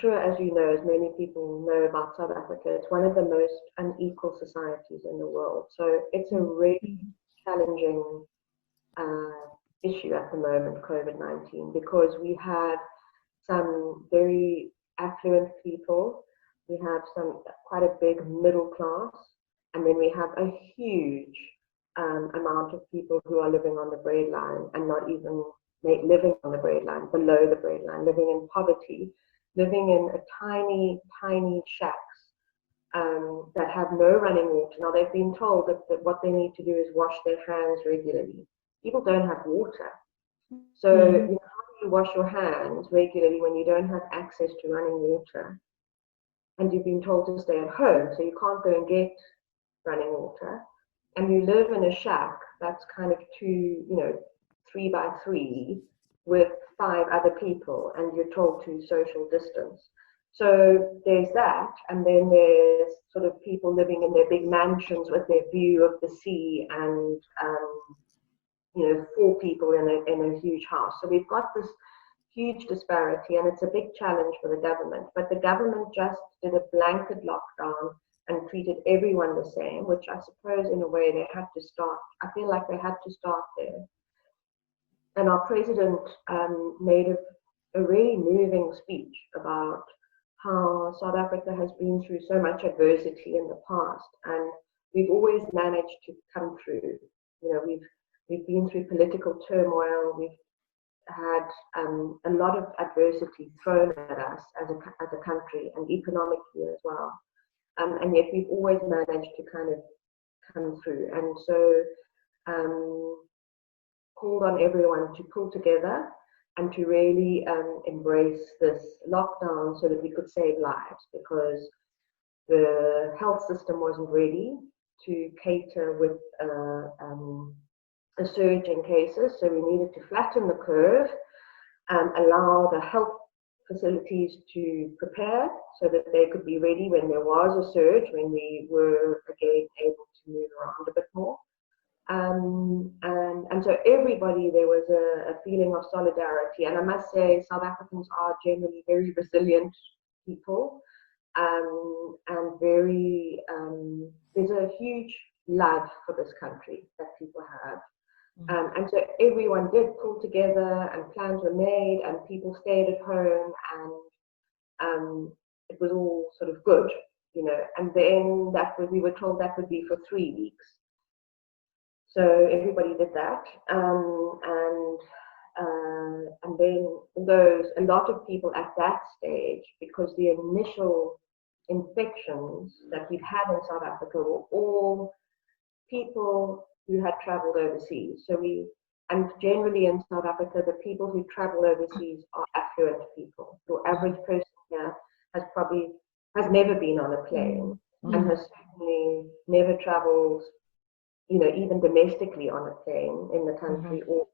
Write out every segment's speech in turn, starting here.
sure, as you know, as many people know about South Africa, it's one of the most unequal societies in the world. So it's a really challenging issue at the moment, COVID-19, because we have some very affluent people, we have quite a big middle class, and then we have a huge amount of people who are living on the breadline and not even living on the breadline, below the breadline, living in poverty, living in a tiny, tiny shacks that have no running water. Now, they've been told that what they need to do is wash their hands regularly. People don't have water. So, you know, how do you wash your hands regularly when you don't have access to running water? And you've been told to stay at home, so you can't go and get running water. And you live in a shack that's kind of 3 by 3 with 5 other people, and you're told to social distance. So there's that, and then there's sort of people living in their big mansions with their view of the sea, and 4 people in a huge house. So we've got this huge disparity, and it's a big challenge for the government. But the government just did a blanket lockdown and treated everyone the same, which I suppose in a way they had to start. I feel like they had to start there. And our president made a really moving speech about how South Africa has been through so much adversity in the past, and we've always managed to come through. You know, we've been through political turmoil, we've had a lot of adversity thrown at us as a country, and economically as well. And yet we've always managed to kind of come through. And so called on everyone to pull together and to really embrace this lockdown so that we could save lives, because the health system wasn't ready to cater with a surge in cases. So we needed to flatten the curve and allow the health facilities to prepare so that they could be ready when there was a surge, when we were again able to move around a bit more. And so everybody, there was a feeling of solidarity. And I must say, South Africans are generally very resilient people, and very, there's a huge love for this country that people have. And so everyone did pull together, and plans were made, and people stayed at home, and it was all sort of good, you know. And then we were told that would be for 3 weeks. So everybody did that, and then a lot of people at that stage, because the initial infections that we've had in South Africa were all people who had traveled overseas. And generally in South Africa, the people who travel overseas are affluent people. Your average person here has never been on a plane, and has certainly never traveled, you know, even domestically on a plane in the country, or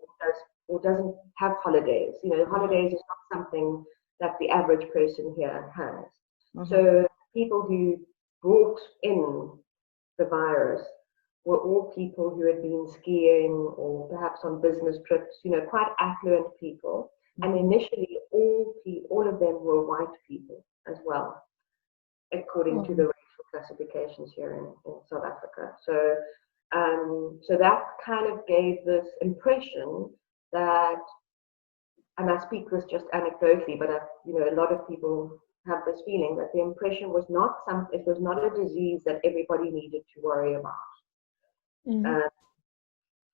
doesn't have holidays. You know, holidays is not something that the average person here has. So people who brought in the virus were all people who had been skiing or perhaps on business trips, you know, quite affluent people. And initially, all of them were white people as well, according to the racial classifications here in South Africa. So that kind of gave this impression that, and I speak this just anecdotally, but a lot of people have this feeling that the impression was it was not a disease that everybody needed to worry about.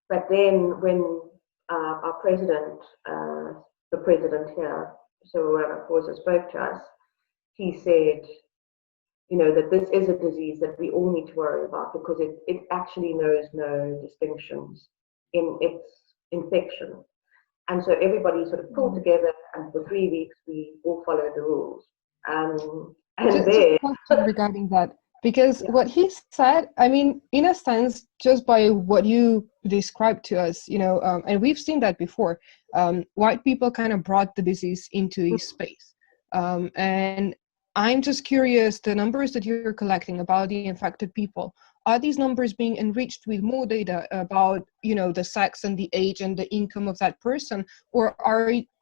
But then when our president, the president here, so of course, spoke to us, he said, you know, that this is a disease that we all need to worry about, because it actually knows no distinctions in its infection. And so everybody sort of pulled together, and for 3 weeks we all followed the rules. Just a question regarding that, because what he said, I mean, in a sense, just by what you described to us, you know, and we've seen that before, white people kind of brought the disease into this space. And I'm just curious, the numbers that you're collecting about the infected people, are these numbers being enriched with more data about, you know, the sex and the age and the income of that person, or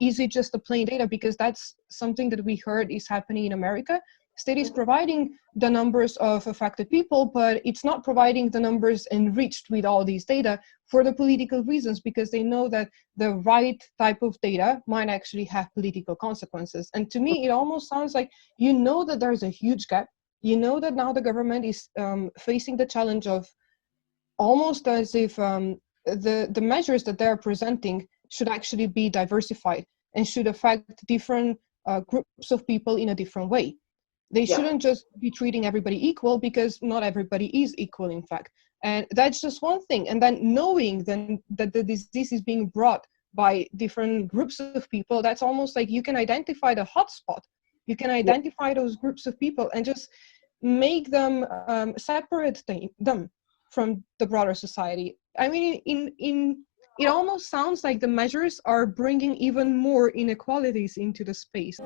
is it just the plain data? Because that's something that we heard is happening in America. State is providing the numbers of affected people, but it's not providing the numbers enriched with all these data for the political reasons, because they know that the right type of data might actually have political consequences. And to me, it almost sounds like, you know, that there's a huge gap. You know that now the government is facing the challenge of, almost as if the measures that they're presenting should actually be diversified and should affect different groups of people in a different way. They shouldn't just be treating everybody equal, because not everybody is equal, in fact. And that's just one thing. And then knowing then that the disease is being brought by different groups of people, that's almost like you can identify the hotspot. You can identify those groups of people and just make them separate them from the broader society. I mean, it almost sounds like the measures are bringing even more inequalities into the space.